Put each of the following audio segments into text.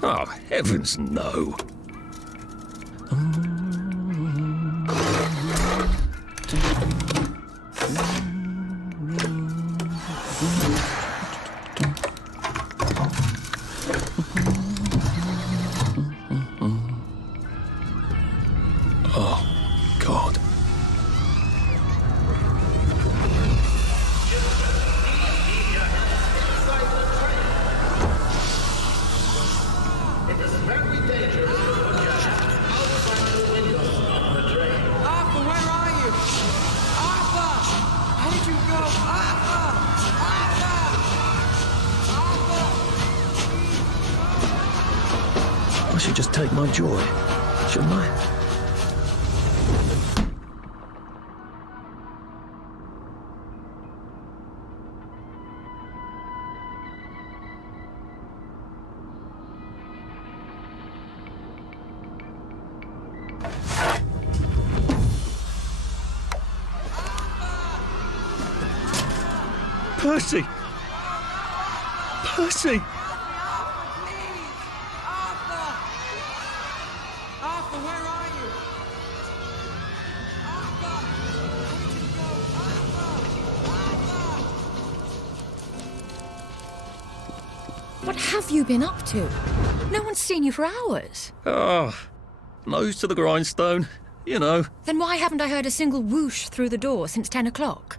Oh, heavens no. Oh, God. Arthur, where are you? Arthur! How did you go? Arthur! Arthur! I should just take my joy, shouldn't I? Percy! Percy! Arthur! Arthur, where are you? Arthur! Where did you go? Arthur! What have you been up to? No one's seen you for hours. Oh, nose to the grindstone, you know. Then why haven't I heard a single whoosh through the door since 10 o'clock?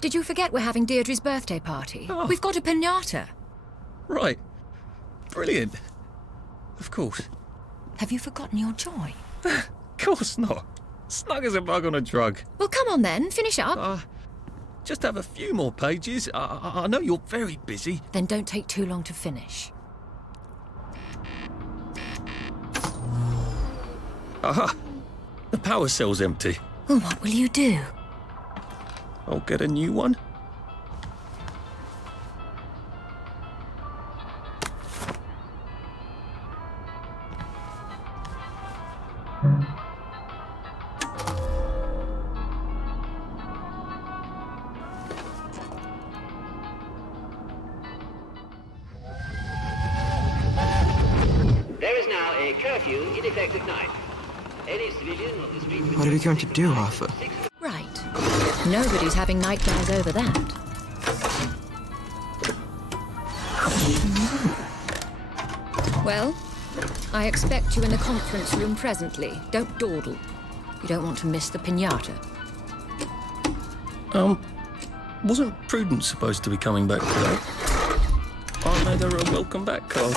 Did you forget we're having Deirdre's birthday party? Oh. We've got a piñata. Right. Brilliant. Of course. Have you forgotten your joy? Of course not. Snug as a bug on a drug. Well, come on then, finish up. Just have a few more pages. I know you're very busy. Then don't take too long to finish. Aha! The power cell's empty. Well, what will you do? I'll get a new one. There is now a curfew in effect at night. Any civilian on the street... What are we going to do, Arthur? Right. Nobody's having nightmares over that. Well, I expect you in the conference room presently. Don't dawdle. You don't want to miss the piñata. Wasn't Prudence supposed to be coming back today? I made her a welcome back card.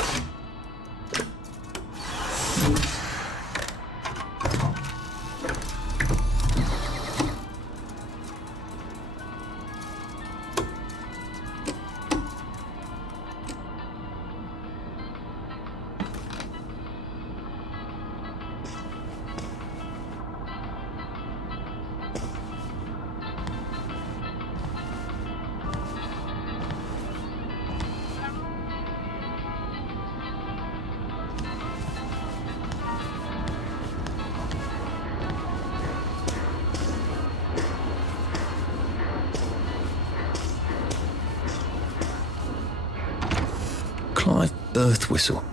Clive birth whistle.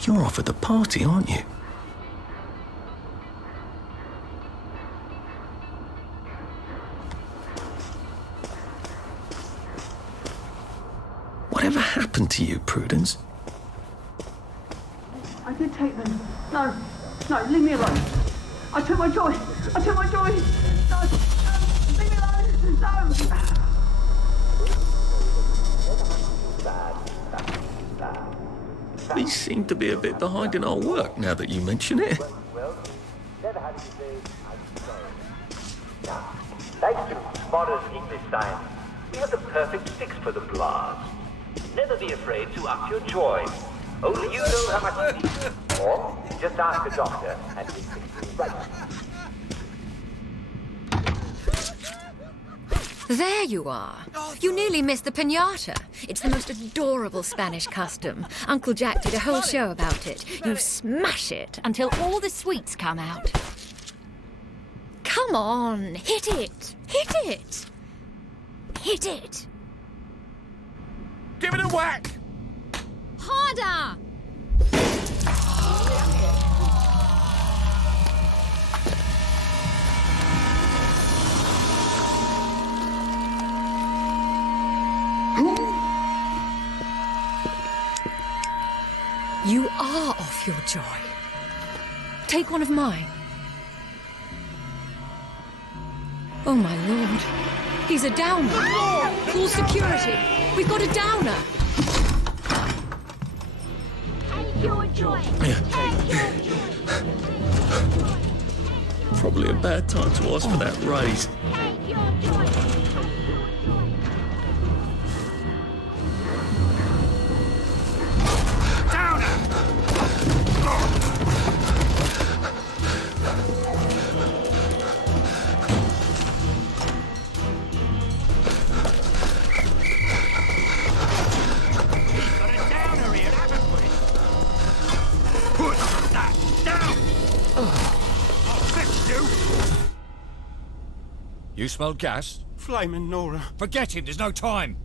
You're off at the party, aren't you? Whatever happened to you, Prudence? I did take them. No, leave me alone. I took my joy. No, leave me alone. No. We seem to be a bit behind in our work now that you mention it. Thanks to modern English science, we have the perfect fix for the blast. Never be afraid to up your joy. Only you know how much you need. Or just ask a doctor and he'll fix you right. There you are. You nearly missed the piñata. It's the most adorable Spanish custom. Uncle Jack did a whole show about it. You smash it until all the sweets come out. Come on, hit it. Hit it. Hit it. Give it a whack! Harder! You are off your joy. Take one of mine. Oh, my lord. He's a downer. Call security. We've got a downer. Take your joy. Take your joy. Probably a bad time to ask for that raise. Take your joy. You smell gas? Flaming Nora. Forget him, there's no time.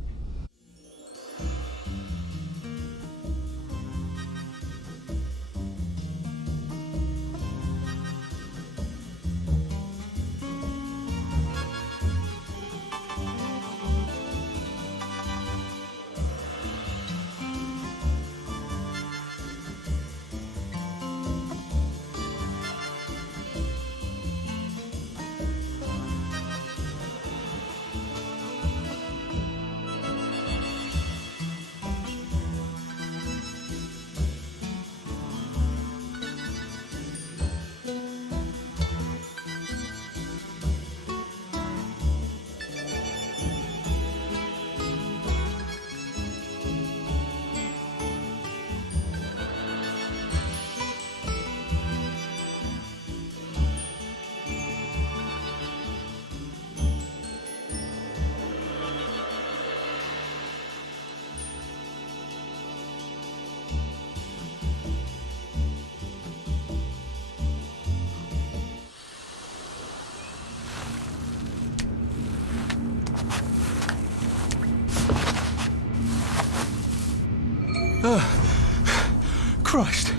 Christ,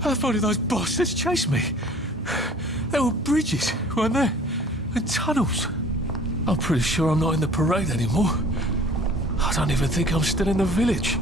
how far did those bastards chase me? There were bridges, weren't there? And tunnels. I'm pretty sure I'm not in the parade anymore. I don't even think I'm still in the village.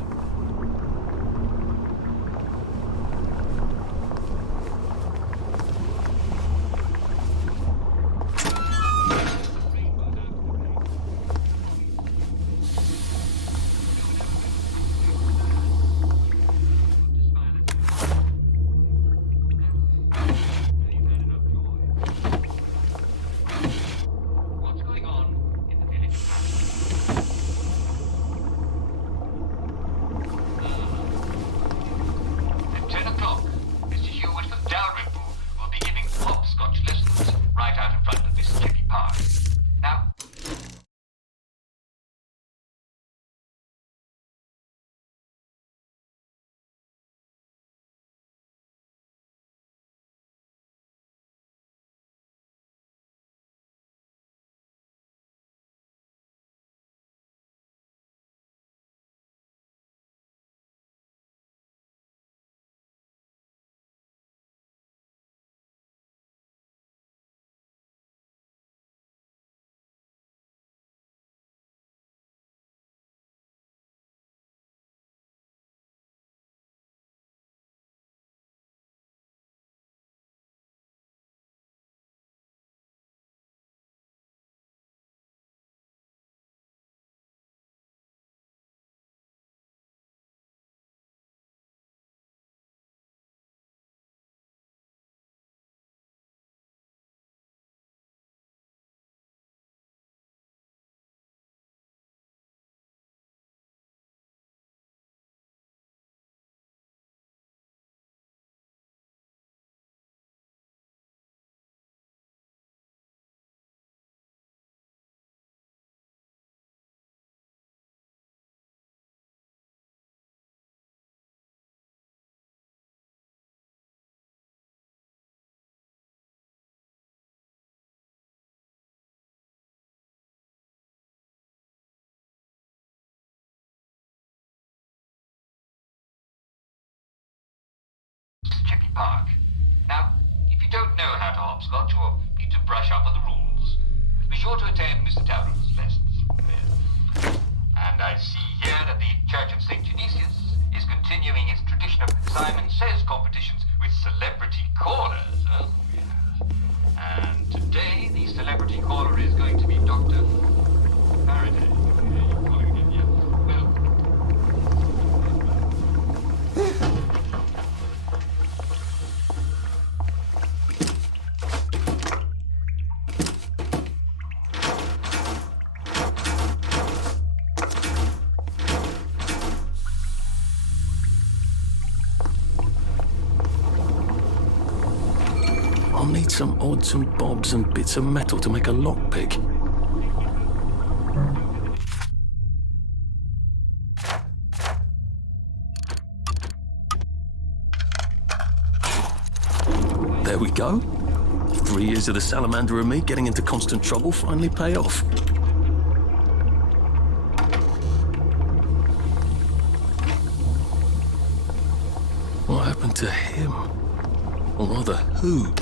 park. Now, if you don't know how to hopscotch or need to brush up on the rules, be sure to attend Mr. Talbot's lessons. And I see here that the Church of St. Genesius is continuing its tradition of Simon Says competitions with celebrity callers. Oh, yeah. And today, the celebrity caller is going to be Dr. Faraday. Yeah. Well, I'll need some odds and bobs and bits of metal to make a lockpick. There we go. 3 years of the salamander and me getting into constant trouble finally pay off. What happened to him? Or rather, who?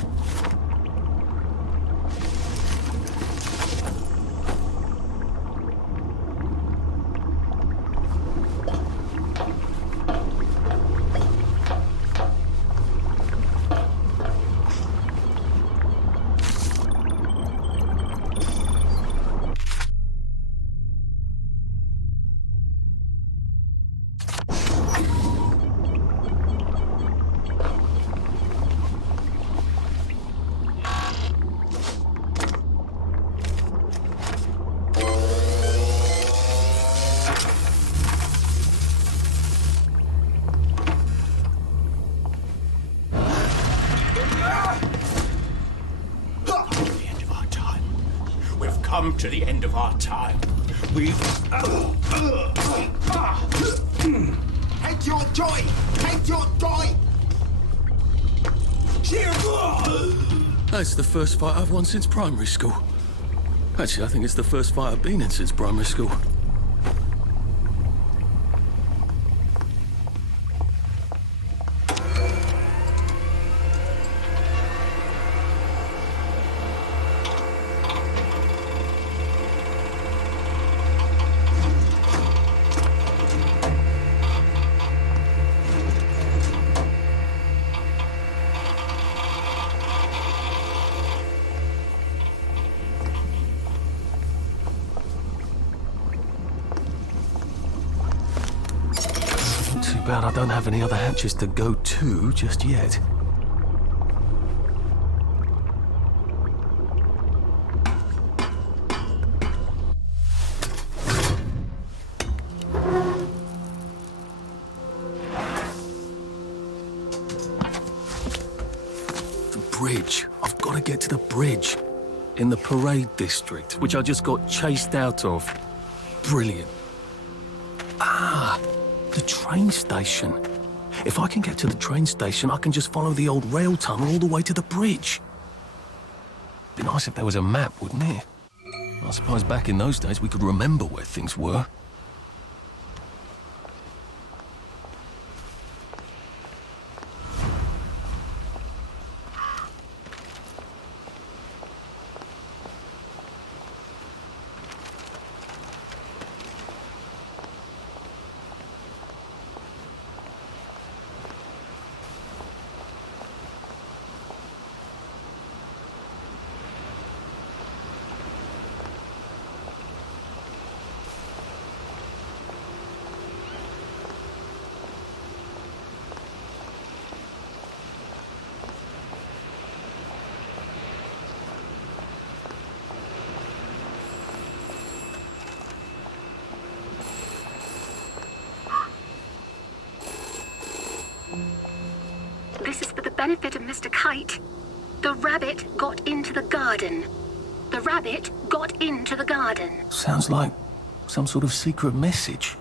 Come to the end of our time. We've... Take your joy! Take your joy! That's the first fight I've won since primary school. Actually, I think it's the first fight I've been in since primary school. Too bad I don't have any other hatches to go to just yet. The bridge. I've got to get to the bridge. In the parade district, which I just got chased out of. Brilliant. Ah! The train station. If I can get to the train station, I can just follow the old rail tunnel all the way to the bridge. Be nice if there was a map, wouldn't it? I suppose back in those days we could remember where things were. This is for the benefit of Mr. Kite. The rabbit got into the garden. The rabbit got into the garden. Sounds like some sort of secret message.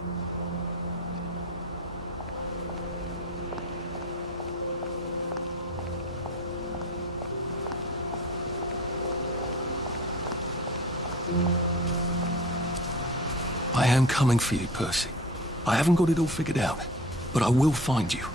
I am coming for you, Percy. I haven't got it all figured out, but I will find you.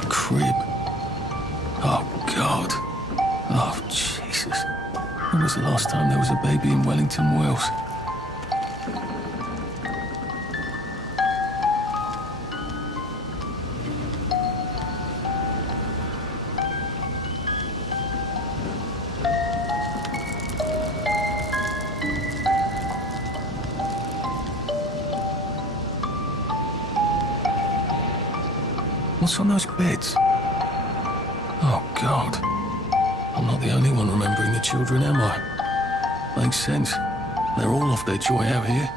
A crib. Oh, God. Oh, Jesus. When was the last time there was a baby in Wellington, Wales? What's on those beds? Oh, God. I'm not the only one remembering the children, am I? Makes sense. They're all off their joy out here.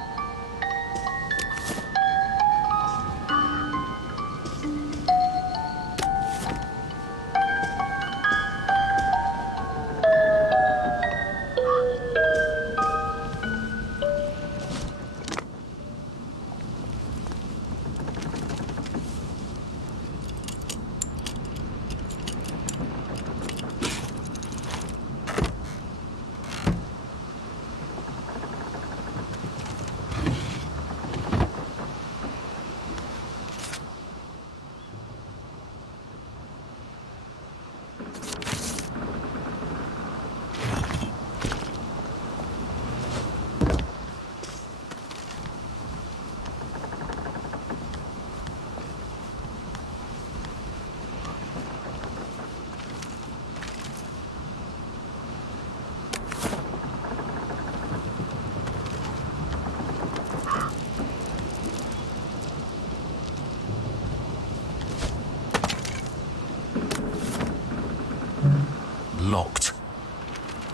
Locked.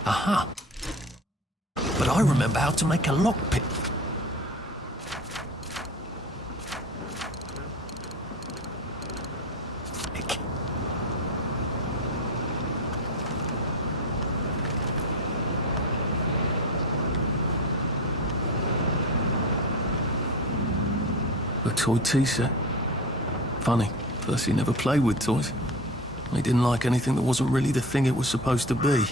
Aha. But I remember how to make a lockpick. A toy tea set. Funny, Percy never played with toys. He didn't like anything that wasn't really the thing it was supposed to be.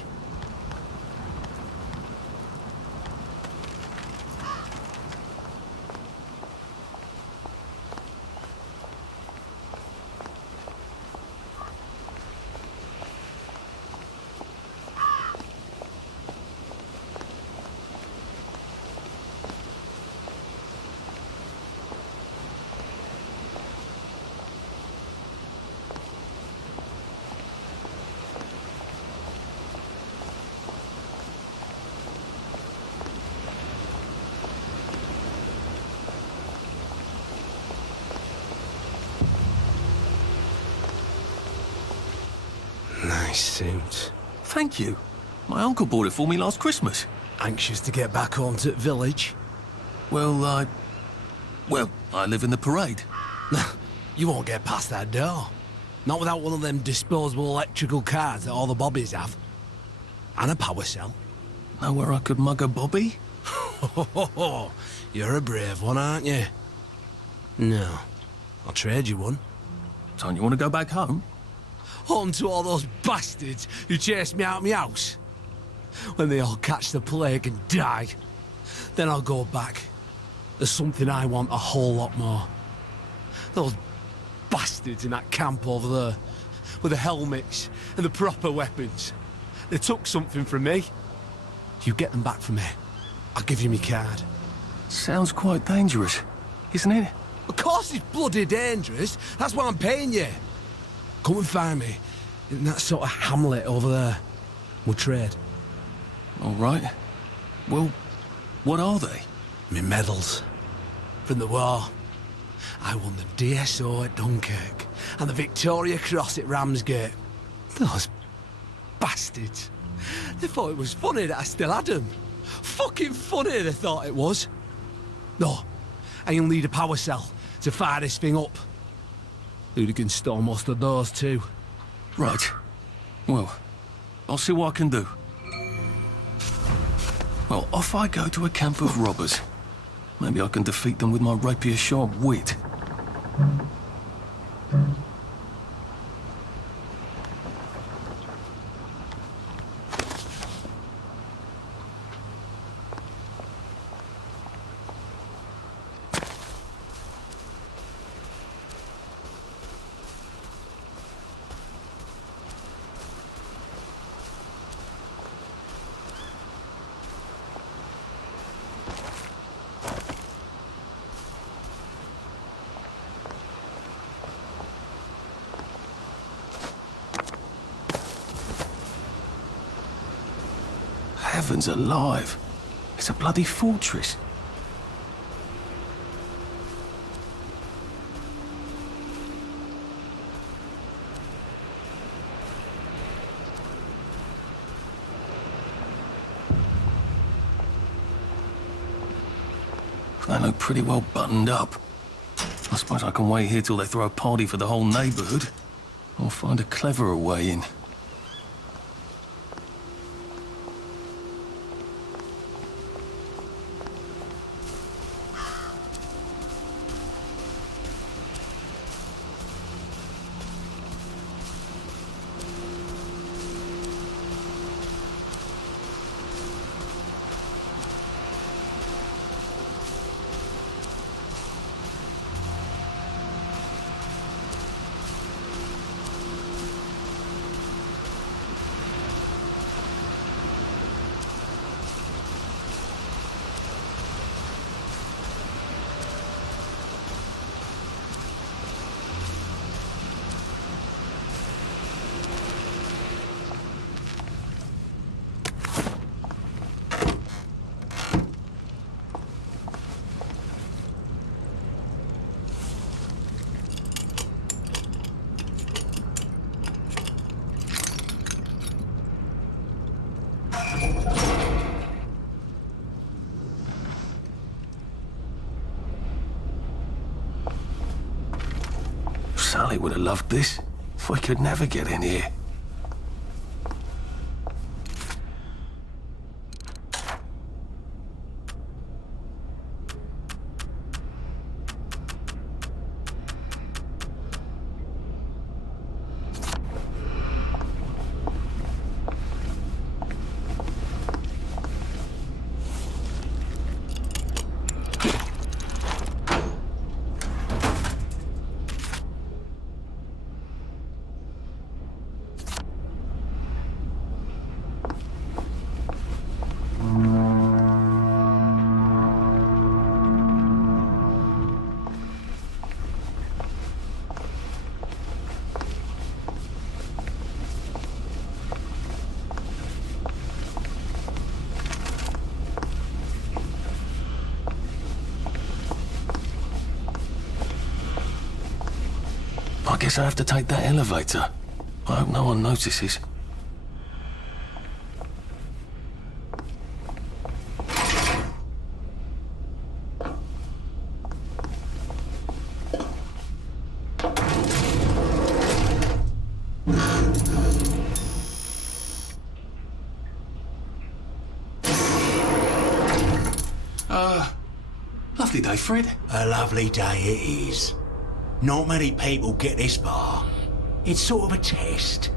Nice suit. Thank you. My uncle bought it for me last Christmas. Anxious to get back home to the village? Well, I live in the parade. You won't get past that door. Not without one of them disposable electrical cars that all the bobbies have. And a power cell. Know where I could mug a bobby? You're a brave one, aren't you? No. I'll trade you one. Don't you want to go back home? Home to all those bastards who chased me out of my house. When they all catch the plague and die, then I'll go back. There's something I want a whole lot more. Those bastards in that camp over there, with the helmets and the proper weapons. They took something from me. You get them back from me, I'll give you my card. Sounds quite dangerous, isn't it? Of course it's bloody dangerous. That's why I'm paying you. Come and find me in that sort of hamlet over there. We'll trade. All right. Well, what are they? My medals. From the war. I won the DSO at Dunkirk and the Victoria Cross at Ramsgate. Those bastards. They thought it was funny that I still had them. Fucking funny they thought it was. No, and you'll need a power cell to fire this thing up. Hooligans stole most of those too. Right. Well, I'll see what I can do. Well, off I go to a camp of robbers. Maybe I can defeat them with my rapier-sharp wit. heavens alive. It's a bloody fortress. They look pretty well buttoned up. I suppose I can wait here till they throw a party for the whole neighborhood. Or find a cleverer way in. Sally would have loved this. We could never get in here. I guess I have to take that elevator. I hope no one notices. Lovely day, Fred. A lovely day it is. Not many people get this far. It's sort of a test.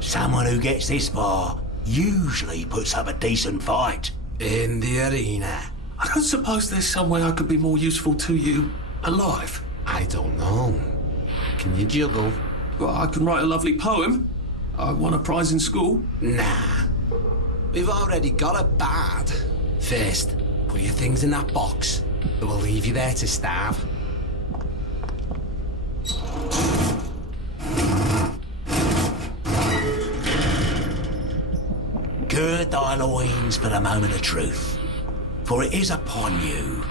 Someone who gets this far usually puts up a decent fight. In the arena. I don't suppose there's some way I could be more useful to you alive. I don't know. Can you juggle? Well, I can write a lovely poem. I won a prize in school. Nah. We've already got a bard. First, put your things in that box. It will leave you there to starve. Gird thy loins for the moment of truth, for it is upon you.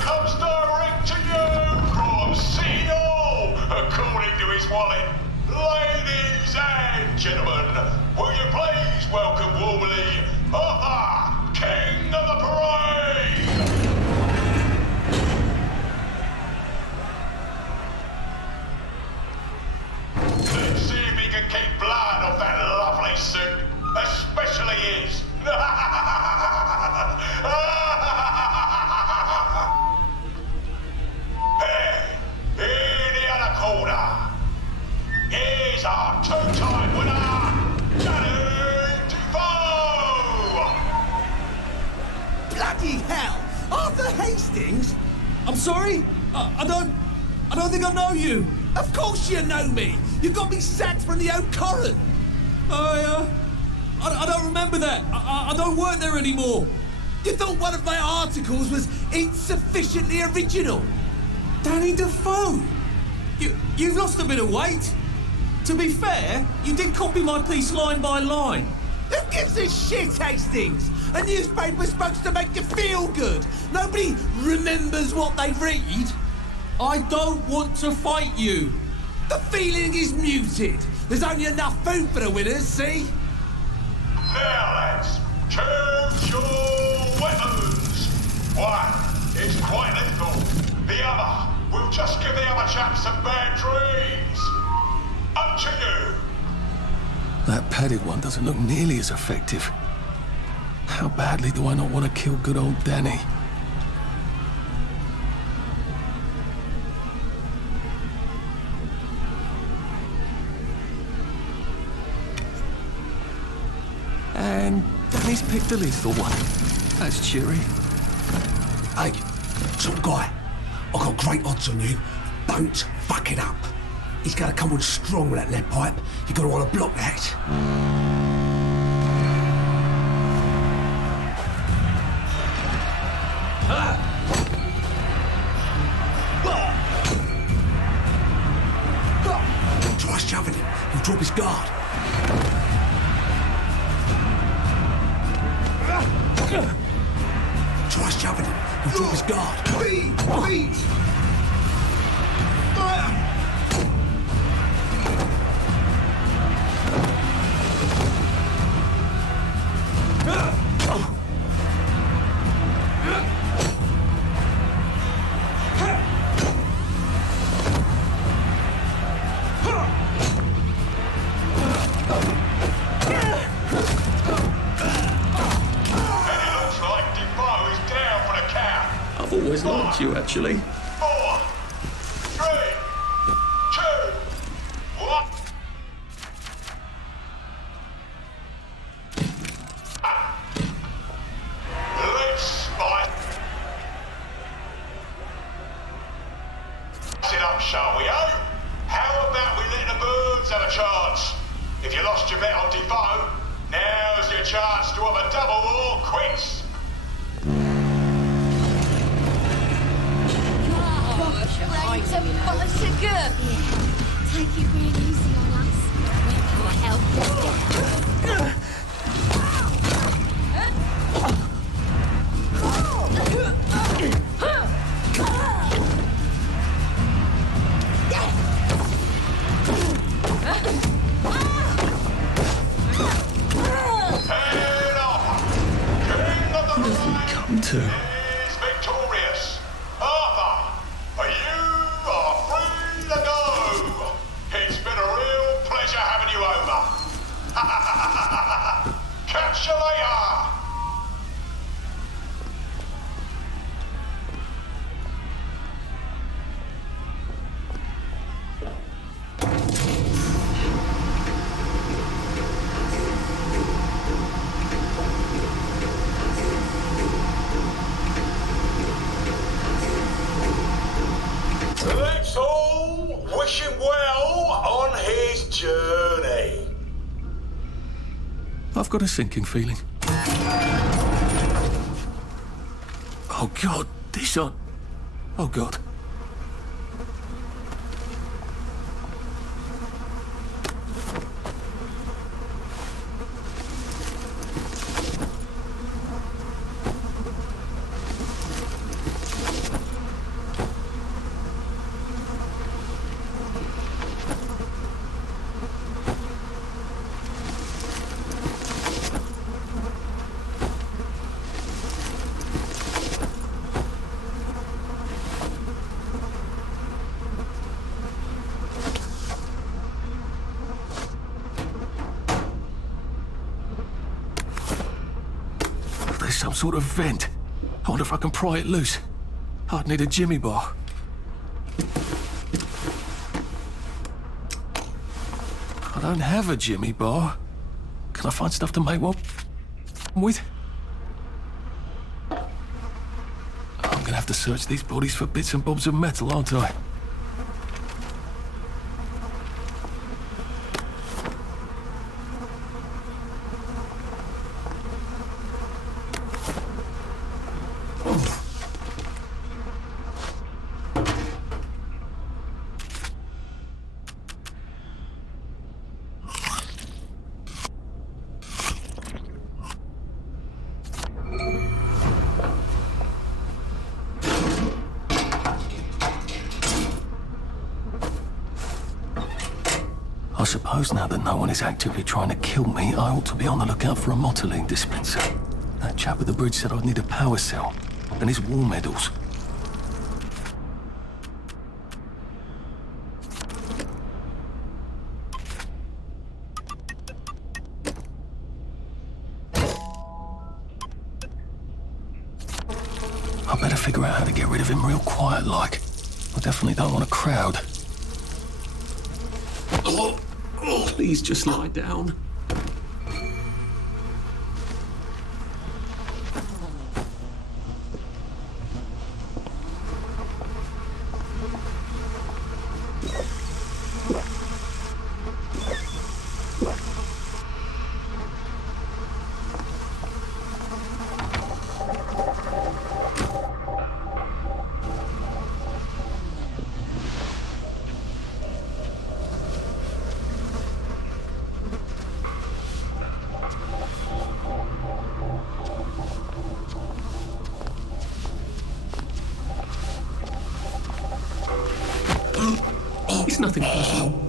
Comes direct to you from Seal, according to his wallet. Ladies and gentlemen, will you please welcome warmly Arthur, King of the Parade? Let's see if he can keep blood off that lovely suit, especially his. sorry? I don't think I know you. Of course you know me. You got me sacked from the Oak Current. I don't remember that. I don't work there anymore. You thought one of my articles was insufficiently original? Danny Defoe! You've lost a bit of weight. To be fair, you did copy my piece line by line. Who gives a shit, Hastings? A newspaper's supposed to make you feel good. Nobody remembers what they read. I don't want to fight you. The feeling is muted. There's only enough food for the winners, see? Now, lads, choose your weapons. One is quite lethal. The other will just give the other chaps some bad dreams. Up to you. That padded one doesn't look nearly as effective. How badly do I not want to kill good old Danny? And Danny's picked the lethal one. That's cheery. Hey, some guy, I've got great odds on you. Don't fuck it up. He's gonna come on strong with that lead pipe. You're gonna want to block that. Try shoving him. He'll drop his guard. Try shoving him. He'll drop his guard. Beat! Fire! I've always liked you, actually. 4, 3, 2, 1. Let's spice it up, shall we, eh? How about we let the birds have a chance? If you lost your bet on Defoe, now's your chance to have a double or quits. Ready to bust a good. Take it real easy on us. We'll help you down. Head off! King of the What have we come to? is victorious. Arthur, you are free to go. It's been a real pleasure having you over. Catch you later. Let's all wish him well on his journey. I've got a sinking feeling. Oh, God, this on. Oh, God. There's some sort of vent. I wonder if I can pry it loose. I'd need a jimmy bar. I don't have a jimmy bar. Can I find stuff to make one with? I'm gonna have to to search these bodies for bits and bobs of metal, aren't I? I suppose now that no one is actively trying to kill me, I ought to be on the lookout for a motoline dispenser. That chap at the bridge said I'd need a power cell, and his war medals. I better figure out how to get rid of him real quiet like. I definitely don't want a crowd. Please just lie down. It's nothing personal.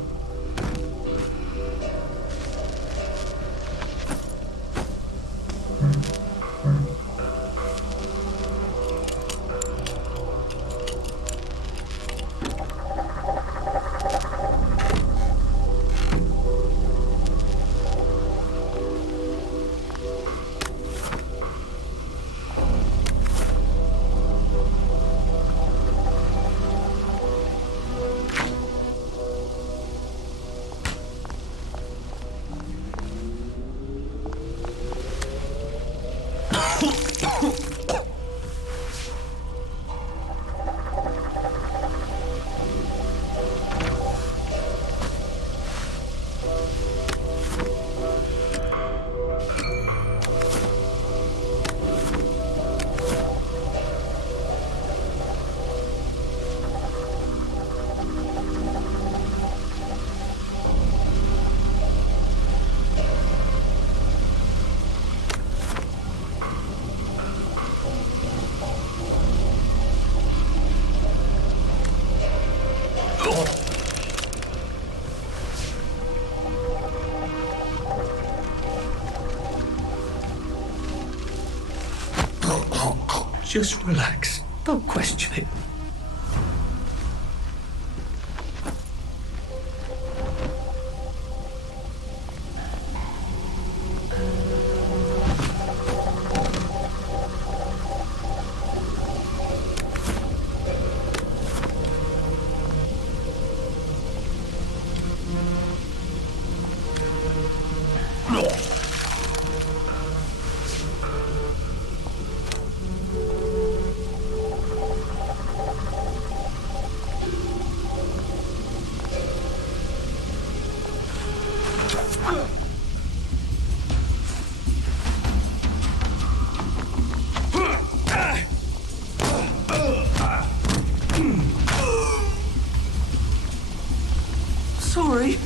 Just relax. Don't question it. Sorry.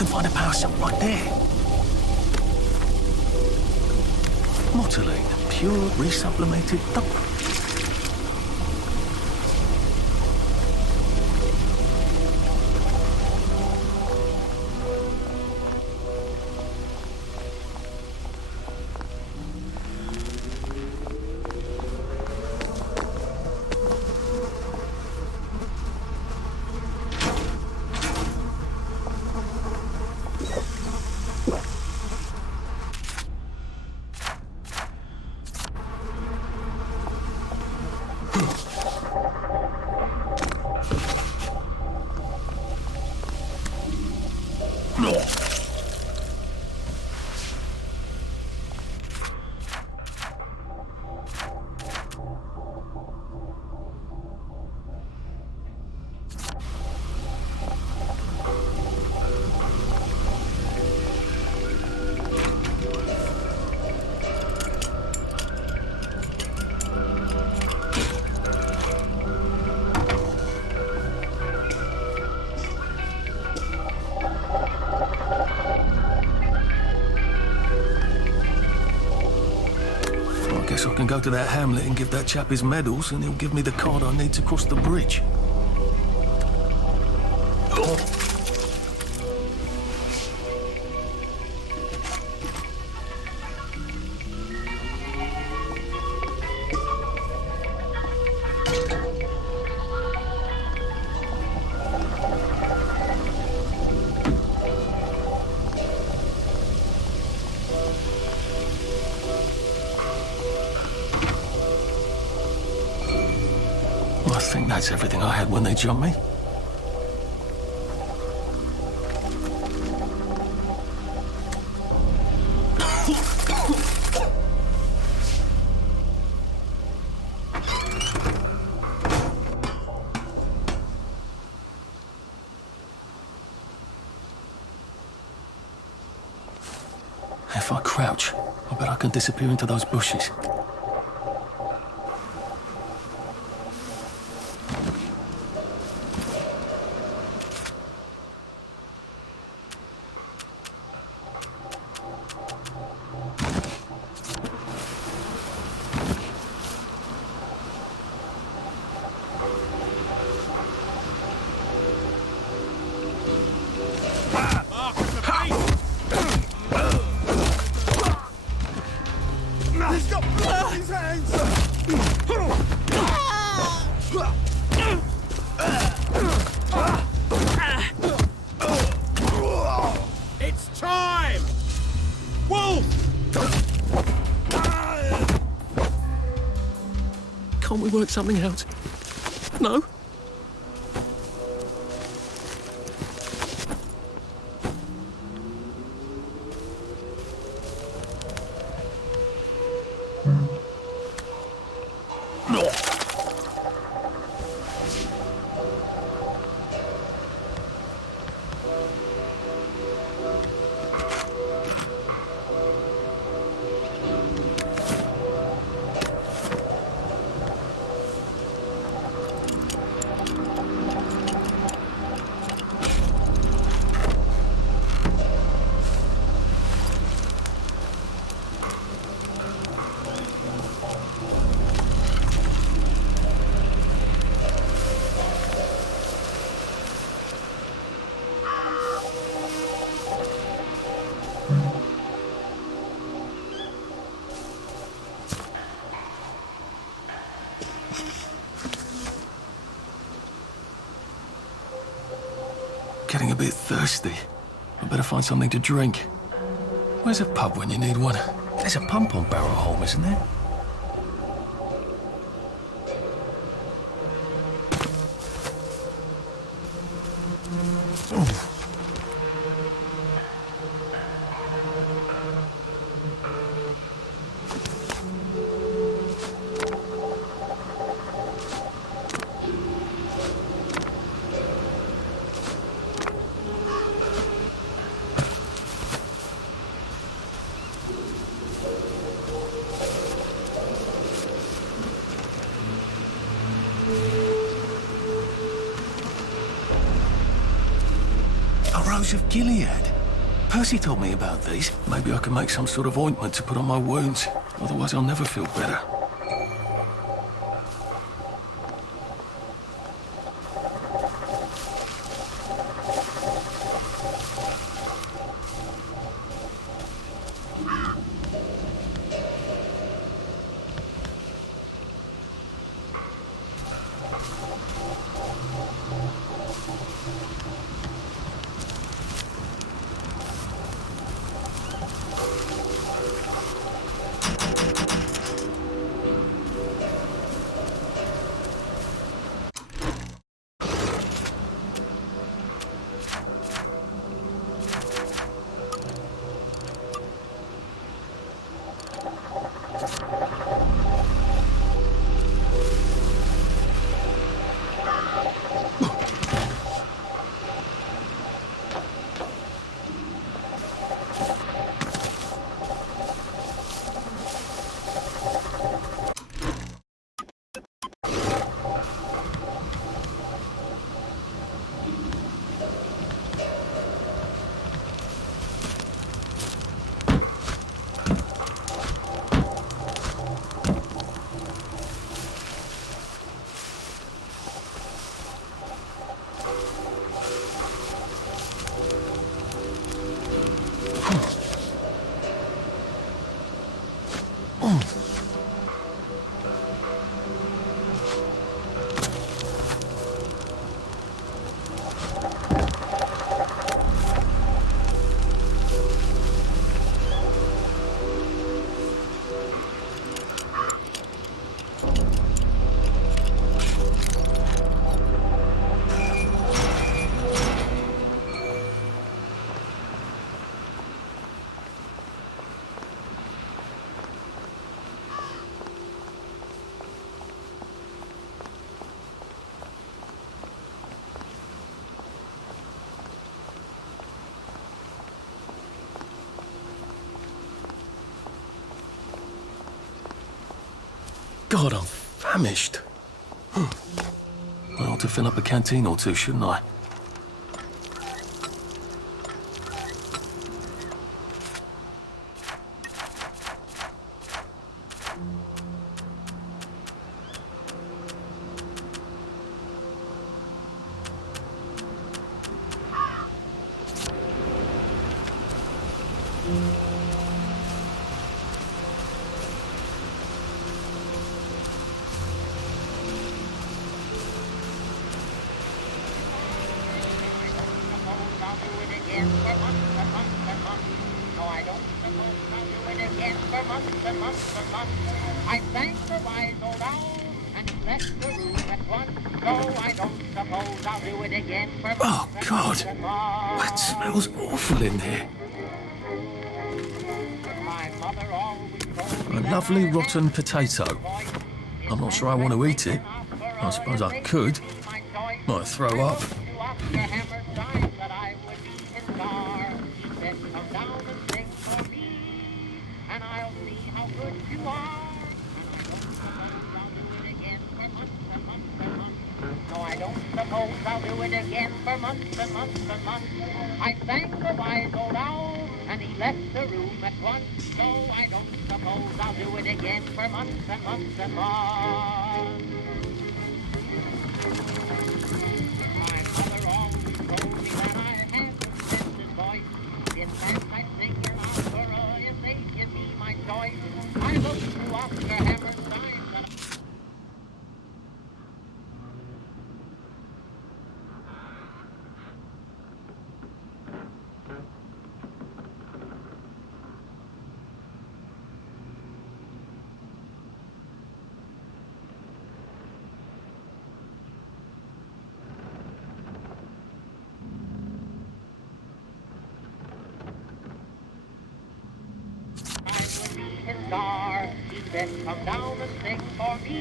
can find a power cell right there. Motoline, pure resublimated double. Guess I can go to that hamlet and give that chap his medals, and he'll give me the card I need to cross the bridge. I think that's everything I had when they jumped me. If I crouch, I bet I can disappear into those bushes. He's got blood in his hands! It's time! Wolf! Can't we work something out? No? Getting a bit thirsty. I better find something to drink. Where's a pub when you need one? There's a pump on Barrow Holm, isn't there? A Rose of Gilead. Percy told me about these. Maybe I can make some sort of ointment to put on my wounds. Otherwise I'll never feel better. God, I'm famished. I ought to fill up a canteen or two, shouldn't I? I thank the wise old owl, and he left the room at once. So I don't suppose I'll do it again for months. Oh, God. That smells awful in here. My mother always told me A that lovely I rotten had potato. a voice. I'm not sure I want to eat it. I suppose I could. Might throw up. And I'll see how good you are. No, I don't suppose I'll do it again for months and months and months. I thanked the wise old owl, and he left the room at once. So I don't suppose I'll do it again for months and months and months. My mother always told me that I had a splendid voice. In fact, I sing your opera if they give me my choice. I look to Oscar Hammerstein, but his star. He said, come down and sing for me,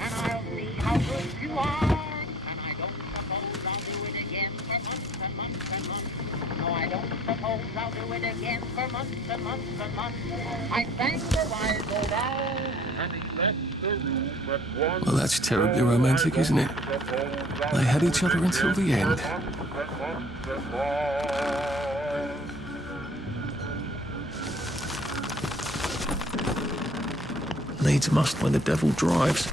and I'll see how good you are. And I don't suppose I'll do it again for months and months and months. No, I don't suppose I'll do it again for months and months and months. I thank the wise old owl, and he left the room at once. Well, that's terribly romantic, isn't it? They had each other until the end. Needs must when the devil drives.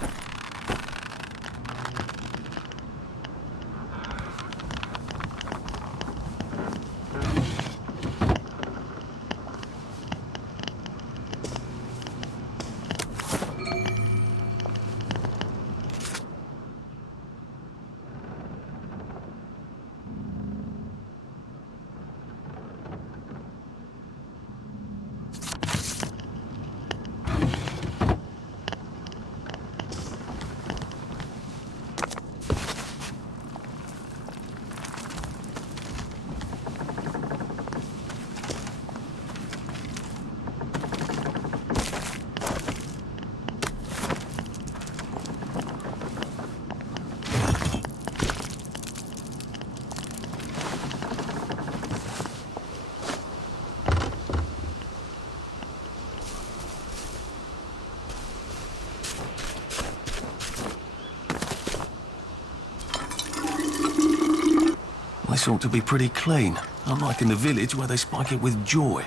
This ought to be pretty clean, unlike in the village where they spike it with joy.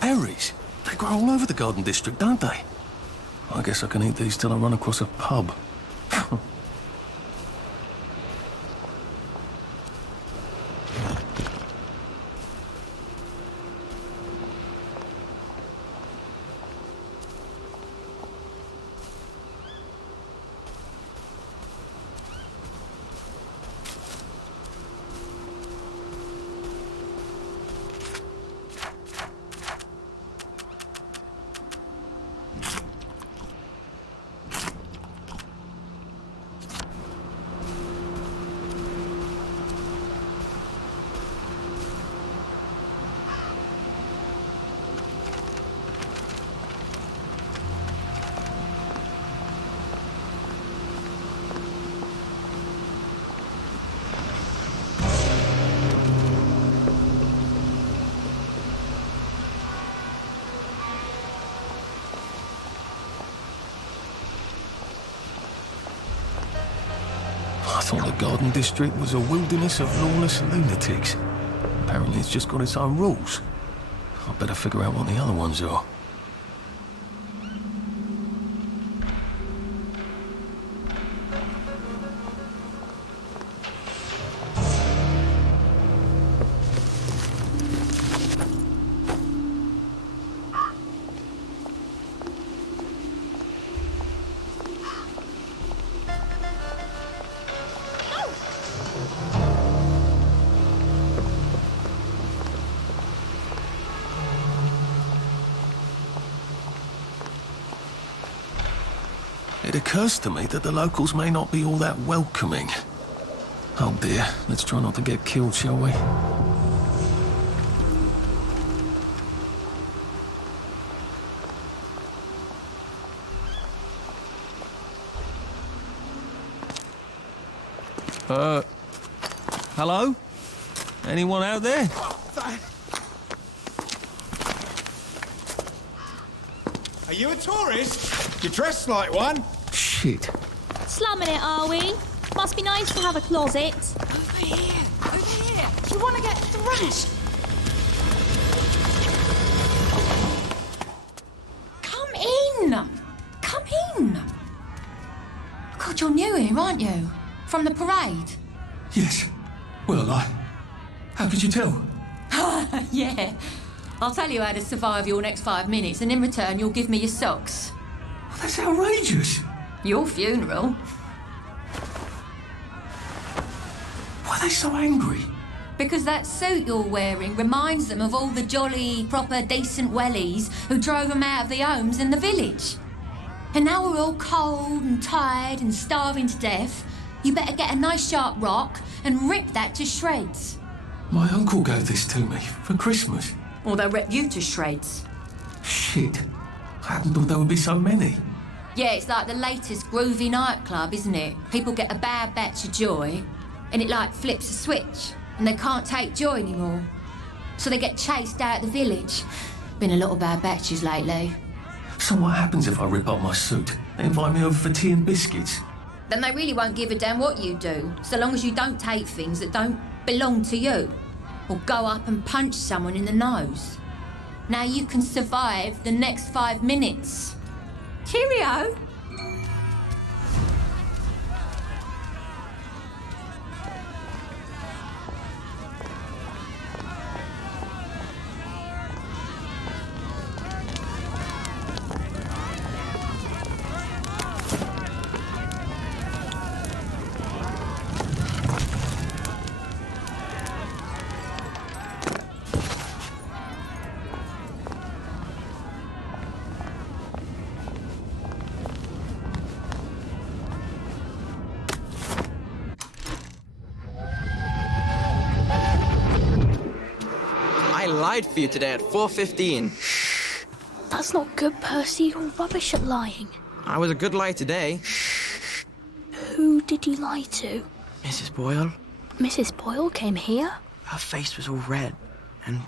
Berries? They grow all over the Garden District, don't they? I guess I can eat these till I run across a pub. I thought the Garden District was a wilderness of lawless lunatics. Apparently it's just got its own rules. I'd better figure out what the other ones are. It occurs to me that the locals may not be all that welcoming. Oh dear, let's try not to get killed, shall we? Hello? Anyone out there? Are you a tourist? You're dressed like one. Shit. Slumming it, are we? Must be nice to have a closet. Over here! Over here! Do you want to get thrashed? Come in! Come in! God, you're new here, aren't you? From the parade? Yes. Well, how could you tell? Yeah. I'll tell you how to survive your next 5 minutes, and in return you'll give me your socks. That's outrageous. Your funeral. Why are they so angry? Because that suit you're wearing reminds them of all the jolly, proper, decent wellies who drove them out of their homes in the village. And now we're all cold and tired and starving to death. You better get a nice sharp rock and rip that to shreds. My uncle gave this to me for Christmas. Or they'll rip you to shreds. Shit. I hadn't thought there would be so many. Yeah, it's like the latest groovy nightclub, isn't it? People get a bad batch of joy, and it like flips a switch, and they can't take joy anymore. So they get chased out of the village. Been a lot of bad batches lately. So what happens if I rip up my suit? They invite me over for tea and biscuits. Then they really won't give a damn what you do, so long as you don't take things that don't belong to you. Or go up and punch someone in the nose. Now you can survive the next 5 minutes. Cheerio! I lied for you today at 4:15. That's not good, Percy. You're rubbish at lying. I was a good lie today. Who did you lie to? Mrs. Boyle, Mrs. Boyle came here? her face was all red, and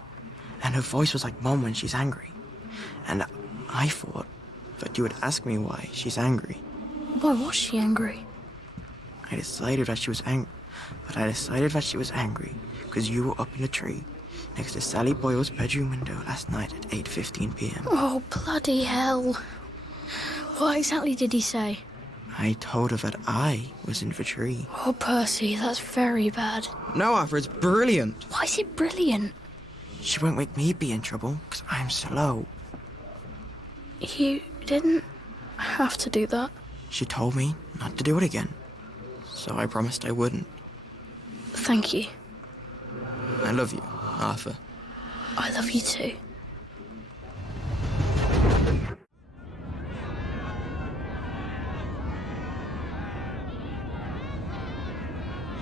her voice was like Mom when she's angry. And I thought that you would ask me why she's angry. Why was she angry? I decided that she was angry because you were up in a tree next to Sally Boyle's bedroom window last night at 8:15 p.m. Oh, bloody hell. What exactly did he say? I told her that I was in the tree. Oh, Percy, that's very bad. No, Arthur, it's brilliant. Why is it brilliant? She won't make me be in trouble because I'm slow. You didn't have to do that. She told me not to do it again, so I promised I wouldn't. Thank you. I love you, Arthur. I love you too.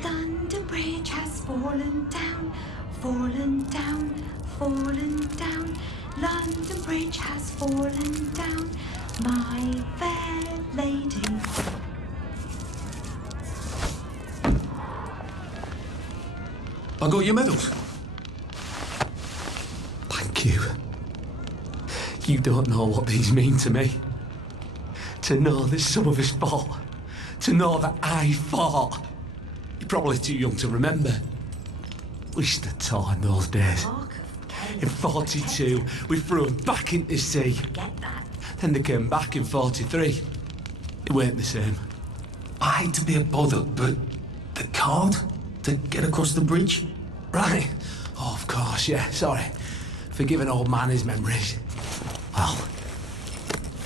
London Bridge has fallen down, fallen down, fallen down. London Bridge has fallen down, my fair lady. I got your medals. Thank you. You don't know what these mean to me. To know that some of us fought. To know that I fought. You're probably too young to remember. We stood tall in those days. In 42, we threw them back into the sea. Then they came back in 43. It weren't the same. I hate to be a bother, but the card to get across the bridge? Right. Oh, of course, yeah, sorry. Forgive an old man his memories. Well,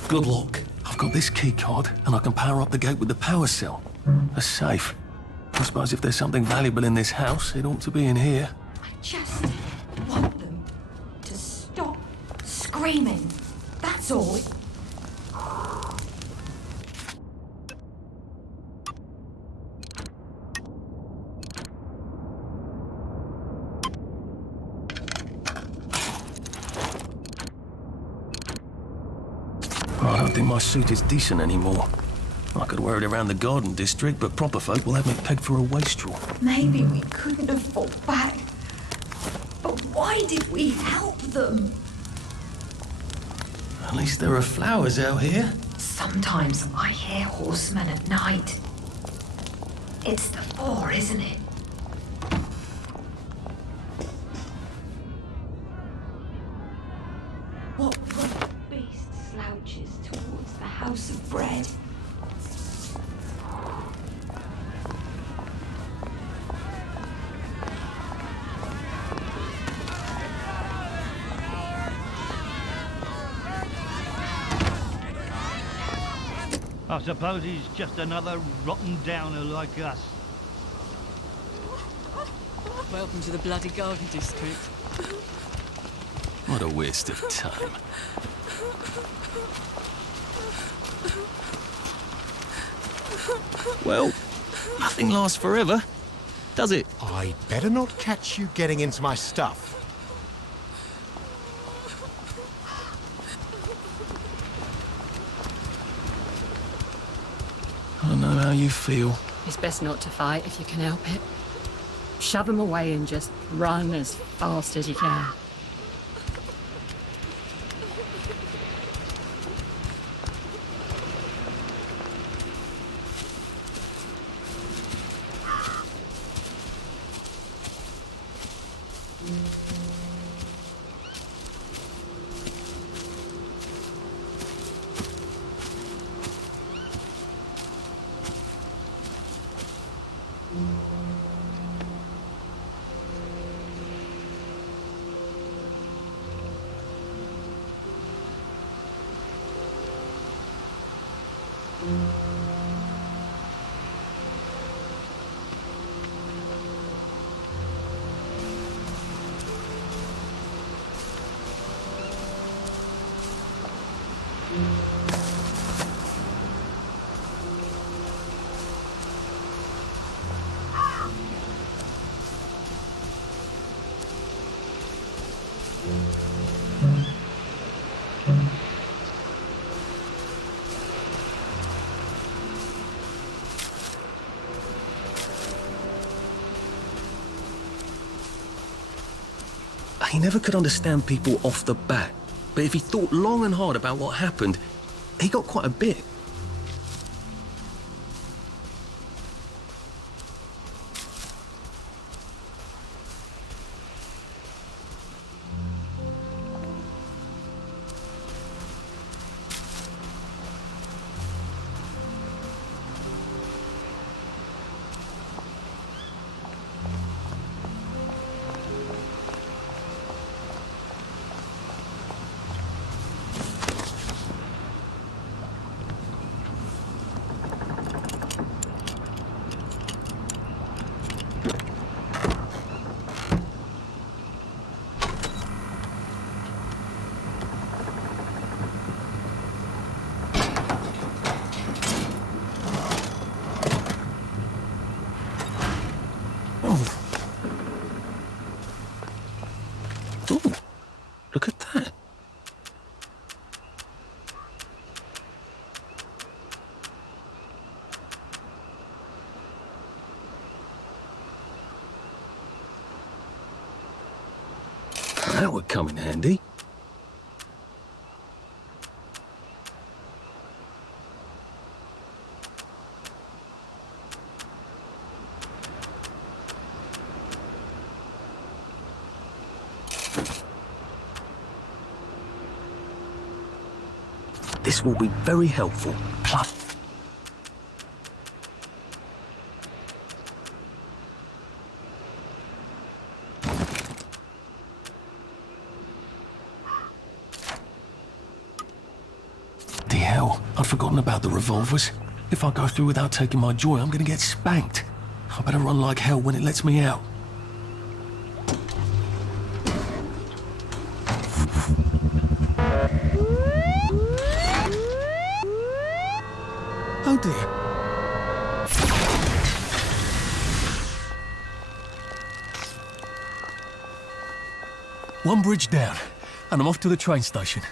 good luck. I've got this key card, and I can power up the gate with the power cell. A safe. I suppose if there's something valuable in this house, it ought to be in here. I just want them to stop screaming. That's all. I don't think my suit is decent anymore. I could wear it around the garden district, but proper folk will have me pegged for a wastrel. Maybe we couldn't have fought back. But why did we help them? At least there are flowers out here. Sometimes I hear horsemen at night. It's the four, isn't it? What rough beast slouches towards the house of bread? I suppose he's just another rotten downer like us. Welcome to the bloody garden district. What a waste of time. Well, nothing lasts forever, does it? I'd better not catch you getting into my stuff. I know how you feel. It's best not to fight if you can help it. Shove them away and just run as fast as you can. He never could understand people off the bat, but if he thought long and hard about what happened, he got quite a bit. Look at that. That would come in handy. This will be very helpful. Plus, the hell, I'd forgotten about the revolvers. If I go through without taking my joy, I'm gonna get spanked. I better run like hell when it lets me out. Oh dear. One bridge down, and I'm off to the train station.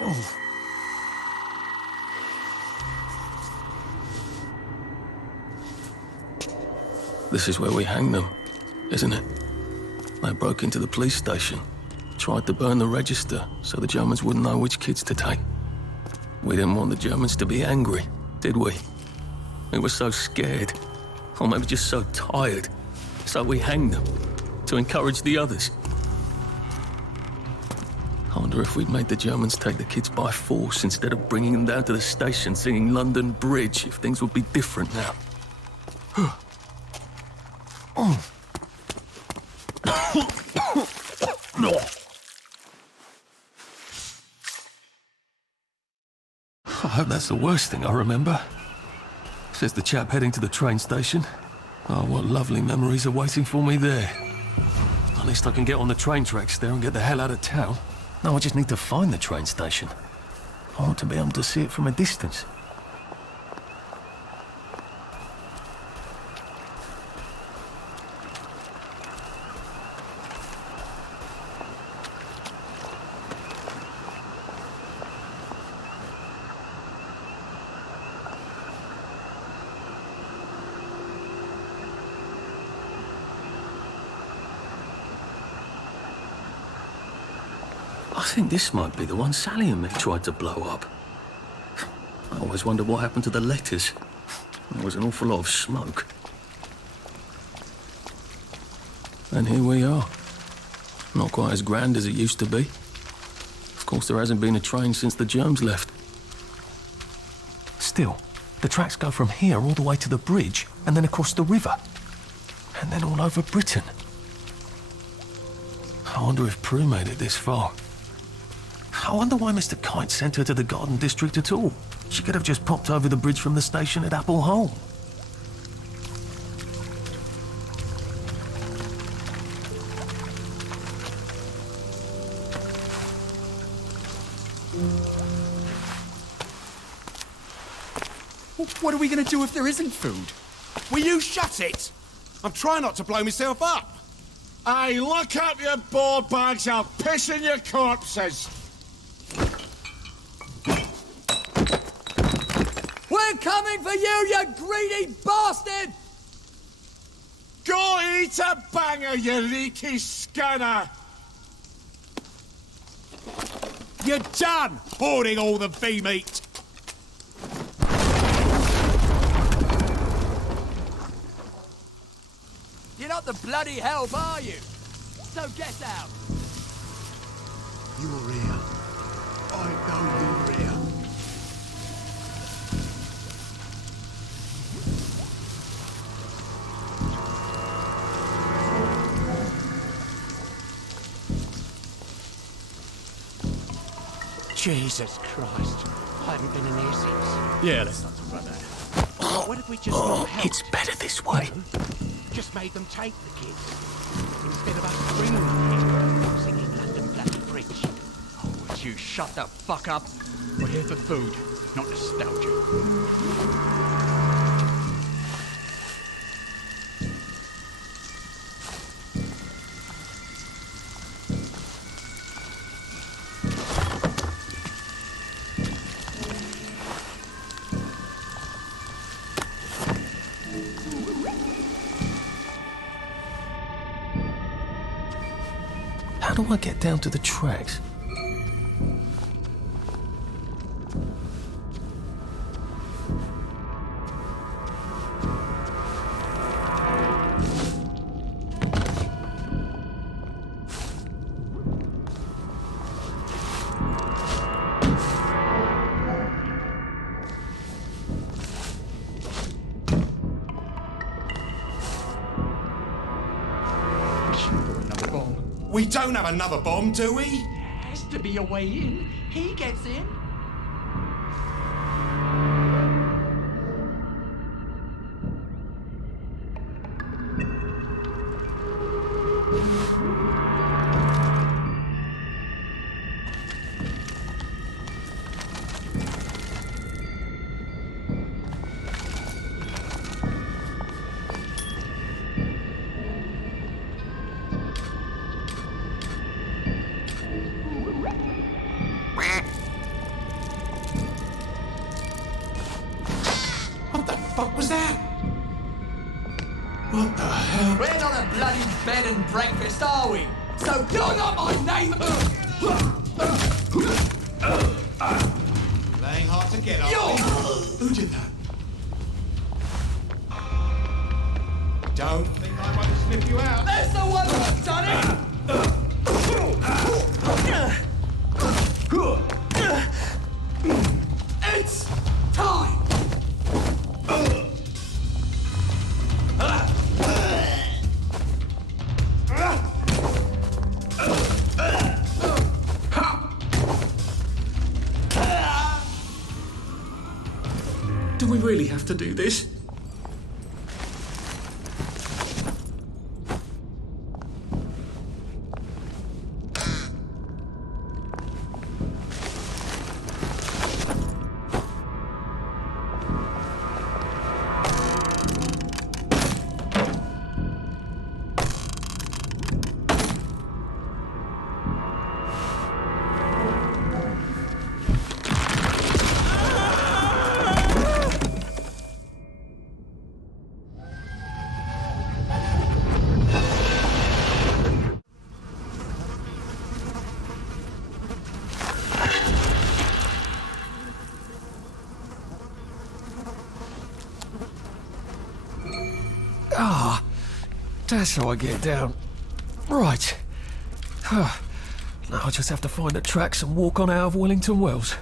Oh. This is where we hang them, isn't it? They broke into the police station, tried to burn the register so the Germans wouldn't know which kids to take. We didn't want the Germans to be angry, did we? We were so scared, or maybe just so tired, so we hanged them to encourage the others. I wonder if we'd made the Germans take the kids by force instead of bringing them down to the station singing London Bridge, if things would be different now. I hope that's the worst thing I remember. Says the chap heading to the train station. Oh, what lovely memories are waiting for me there. At least I can get on the train tracks there and get the hell out of town. Now I just need to find the train station. I want to be able to see it from a distance. I think this might be the one Sally and me tried to blow up. I always wondered what happened to the letters. There was an awful lot of smoke. And here we are. Not quite as grand as it used to be. Of course, there hasn't been a train since the Germs left. still, the tracks go from here all the way to the bridge and then across the river. And then all over Britain. I wonder if Prue made it this far. I wonder why Mr. Kite sent her to the Garden District at all. She could have just popped over the bridge from the station at Apple Hole. What are we going to do if there isn't food? Will you shut it? I'm trying not to blow myself up. Hey, look up your board bags, I'll piss in your corpses. We're coming for you, you greedy bastard! Go eat a banger, you leaky scanner! You're done hoarding all the V-meat! You're not the bloody help, are you? So get out! You're here. I know you're here. Jesus Christ. I haven't been in here since. Yeah, let's not talk about that. What if we just got help? It's better this way. Just made them take the kids. Instead of us bringing them here, singing London Bloody Bridge. Oh, would you shut the fuck up? We're here for food, not nostalgia. How do I get down to the tracks? We don't have another bomb, do we? Has to be a way in. He gets in. What the fuck was that? What the hell? We're not a bloody bed and breakfast, are we? So you're not my neighbour! They ain't hard to get, are they? Who did that? Don't think I won't slip you out. There's the one that's done it! It's time! Do we really have to do this? Ah, that's how I get down. Right. Now I just have to find the tracks and walk on out of Wellington Wells.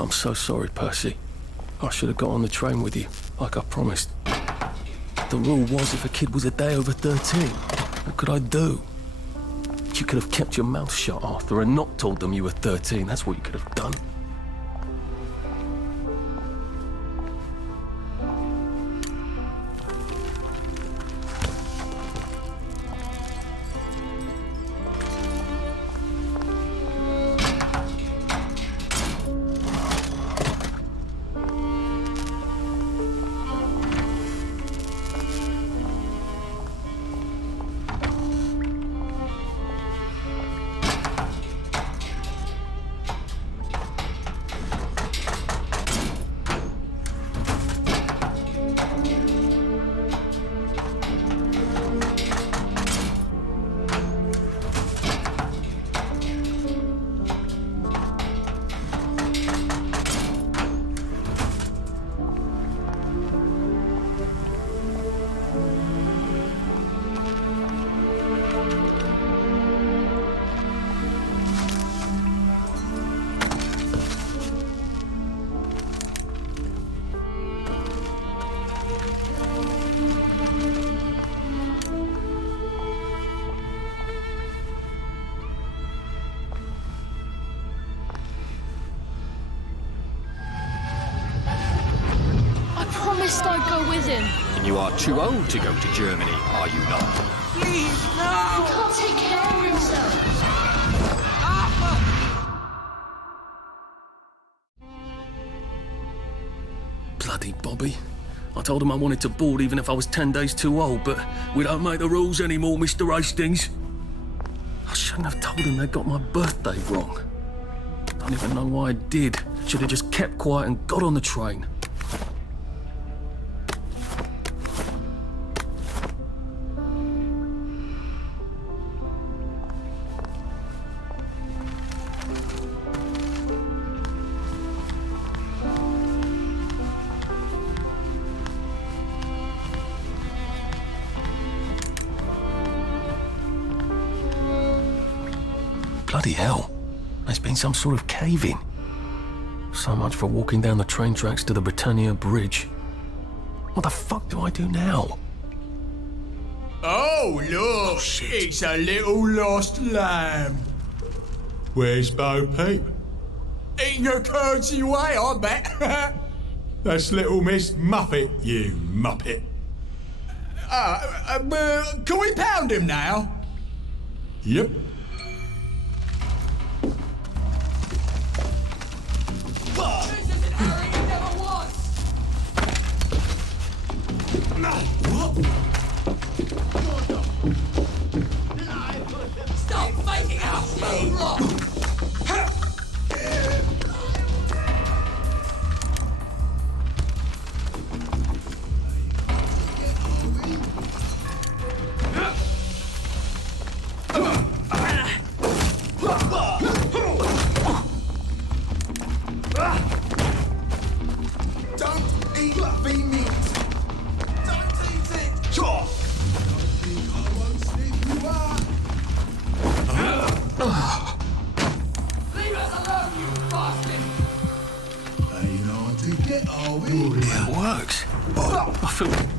I'm so sorry, Percy. I should have got on the train with you, like I promised. The rule was if a kid was a day over 13, what could I do? You could have kept your mouth shut, Arthur, and not told them you were 13. That's what you could have done. I'd go with him. And you are too old to go to Germany, are you not? Please, no! He can't take care of himself. Bloody Bobby. I told him I wanted to board even if I was 10 days too old, but we don't make the rules anymore, Mr. Hastings. I shouldn't have told him they got my birthday wrong. Don't even know why I did. Should have just kept quiet and got on the train. Bloody hell. There's been some sort of cave-in. So much for walking down the train tracks to the Britannia Bridge. What the fuck do I do now? Oh, look! It's a little lost lamb. Where's Bo Peep? Eating her curdsy way, I bet. That's little Miss Muppet, you muppet. Can we pound him now? Yep. Stop fighting us, you lot! Don't eat the meat! feel...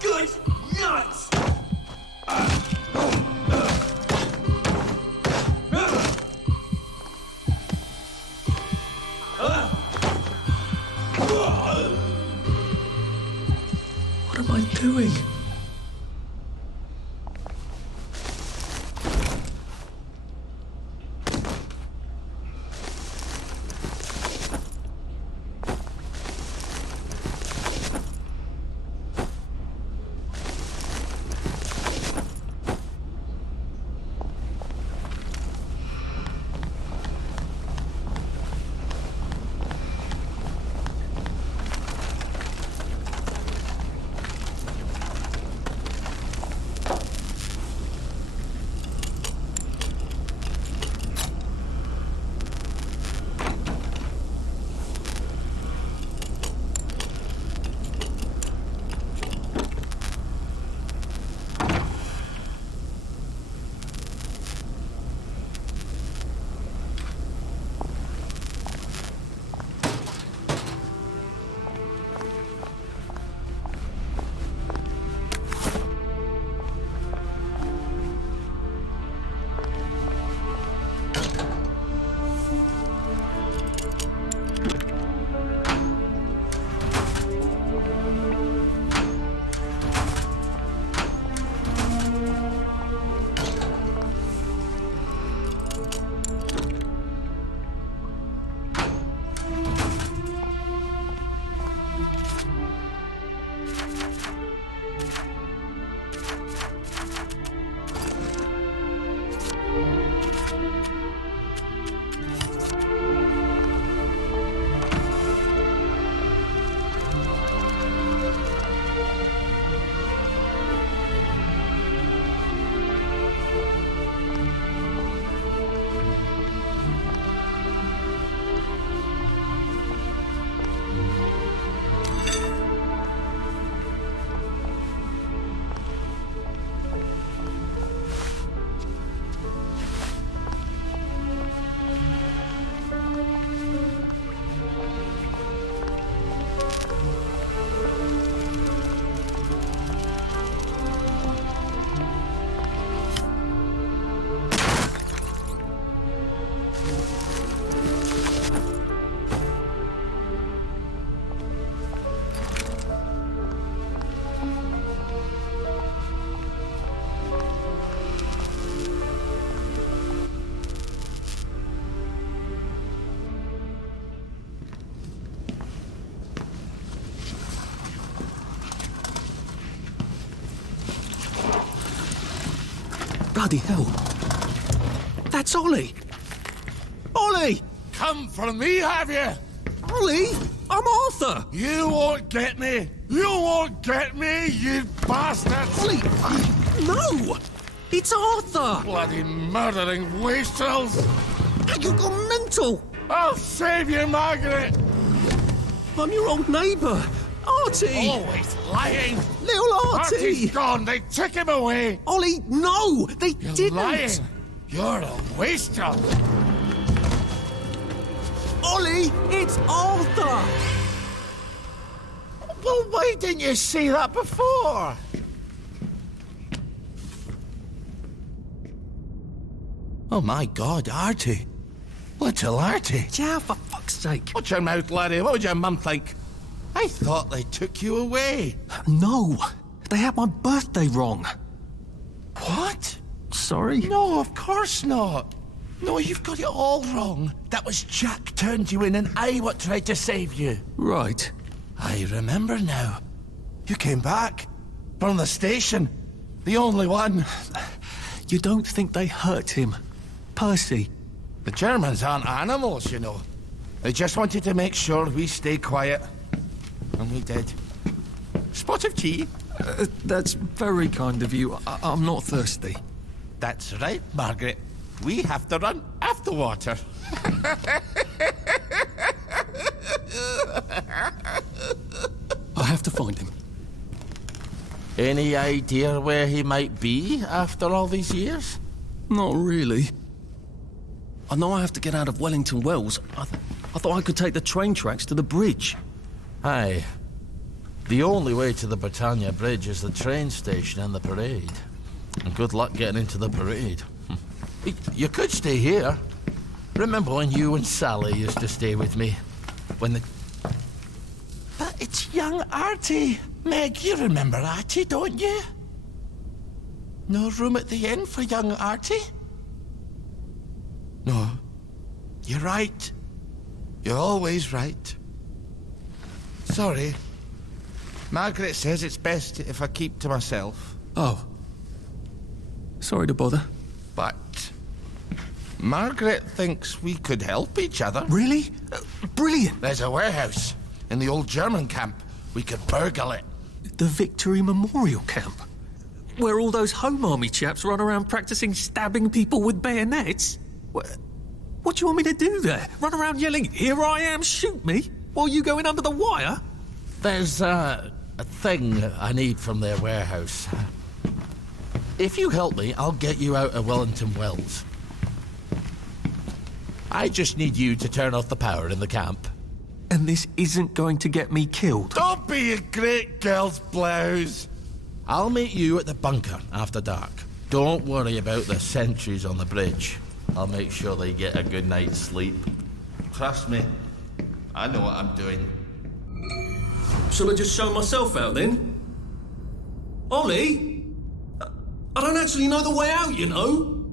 Good nuts! What am I doing? Bloody hell. That's Ollie. Ollie! Come for me, have you? Ollie! I'm Arthur! You won't get me! You won't get me, you bastards! Ollie! No! It's Arthur! Bloody murdering wastrels! You gone mental! I'll save you, Margaret! I'm your old neighbour, Artie! Always lying! Little Artie! Artie's gone, they took him away! Ollie, no! They You're didn't! lying! You're a wastrel! Ollie, it's Arthur! Well, why didn't you say that before? Oh my God, Artie. Little Artie? Yeah, for fuck's sake. Watch your mouth, laddie. What would your mum think? I thought they took you away. No, they had my birthday wrong. What? Sorry? No, of course not. No, you've got it all wrong. That was Jack turned you in and I what tried to save you. Right. I remember now. You came back. From the station. The only one. You don't think they hurt him? Percy? The Germans aren't animals, you know. They just wanted to make sure we stay quiet. And we did. Spot of tea? That's very kind of you. I'm not thirsty. That's right, Margaret. We have to run after water. I have to find him. Any idea where he might be after all these years? Not really. I know I have to get out of Wellington Wells. I thought I could take the train tracks to the bridge. Aye. The only way to the Britannia Bridge is the train station and the parade. And good luck getting into the parade. You could stay here. Remember when you and Sally used to stay with me? When the... But it's young Artie. Meg, you remember Artie, don't you? No room at the inn for young Artie? No. You're right. You're always right. Sorry. Margaret says it's best if I keep to myself. Oh. Sorry to bother. But Margaret thinks we could help each other. Really? Brilliant. There's a warehouse in the old German camp. We could burgle it. The Victory Memorial Camp? Where all those Home Army chaps run around practicing stabbing people with bayonets? What do you want me to do there? Run around yelling, "Here I am, shoot me," while you go in under the wire? There's a thing I need from their warehouse. If you help me, I'll get you out of Wellington Wells. I just need you to turn off the power in the camp. And this isn't going to get me killed? Don't be a great girl's blouse. I'll meet you at the bunker after dark. Don't worry about the sentries on the bridge. I'll make sure they get a good night's sleep. Trust me, I know what I'm doing. Shall I just show myself out then? Ollie? I don't actually know the way out, you know.